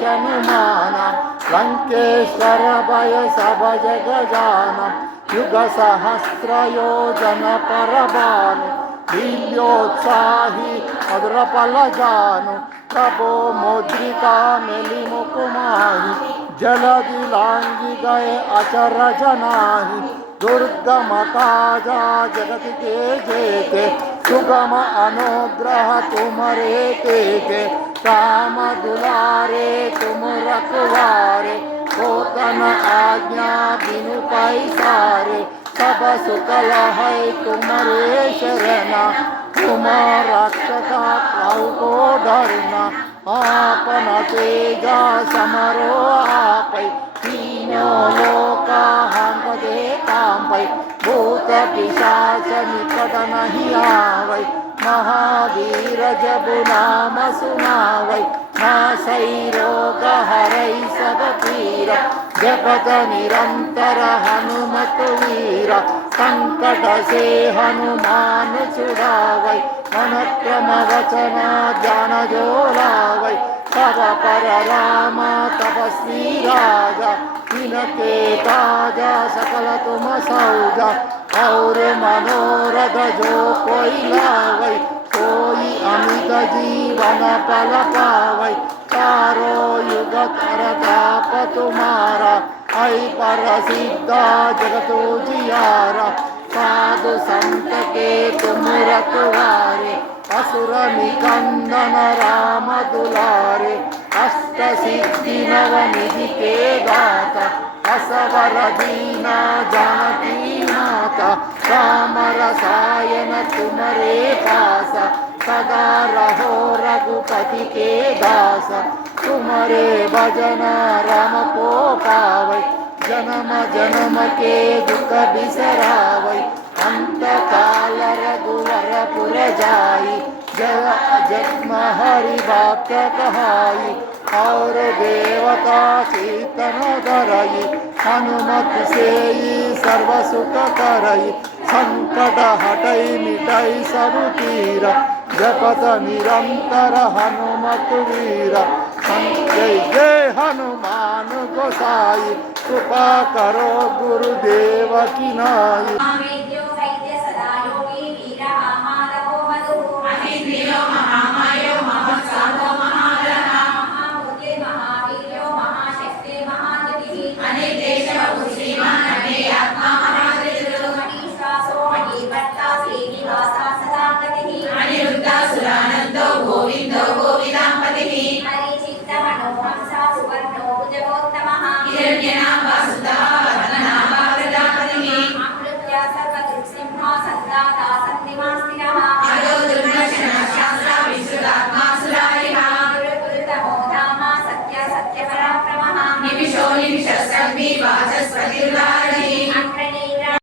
शनुमानं लंकेश्वर भय सभ जगजानं युगसहस्रयोजनपरबानु लील्योत्साहि जान तपो मुद्रिका मेलिमुकुमाहि जलदि अचर गए अचरजनाहि दुर्गमकाजा जगति के जेते सुगम अनुग्रह तुमरे ते काम दुलारे तुम रखवारे पोतन आज्ञा बिनु पैसारे सब सुकल है तुमरे शरणा तुम रक्षका प्रभु को डरना आपन तेजा समरो आपै तीनों लोका हंपदे कांपै भूत पिशाच निकट नहीं आवै महावीर जब नाम सुनावै नासै रोग हरै सब पीर जगत निरंतर हनुमत वीर संकट से हनुमान छुड़ावै मन क्रम वचन ज्ञान जो लावै तब पर राम तपस्वी राजा इनके ताजा सकल तुम सौजा और मनोरथ जो कोई लावै कोई अमित जीवन पल पावै। चारो युग ताप तुम्हारा ऐ पर सिद्धा जगत जियारा साधु संत के तुम रखवारे असुर निकंदन राम दुलारे। अष्ट सिद्धि नव निधि के दाता असवर दीना जानकी माता राम रसायन तुम्हारे पास सदा रहो रघुपति के दास तुम्हारे भजन राम को पावै जन्म जन्म के दुख बिसरावै अंत काल रघुवर पुर जाई जय जन्म हरि वाक्य कहाई और देवता कीर्तन करई हनुमत से सर्व सुख करई संकट हटई मिटई सब पीर जपत निरंतर हनुमत वीर जय जय हनुमान गोसाई, कृपा करो गुरुदेव की नाई। शोलिं शस्त्रग्निवाचस्पतिर्वारणे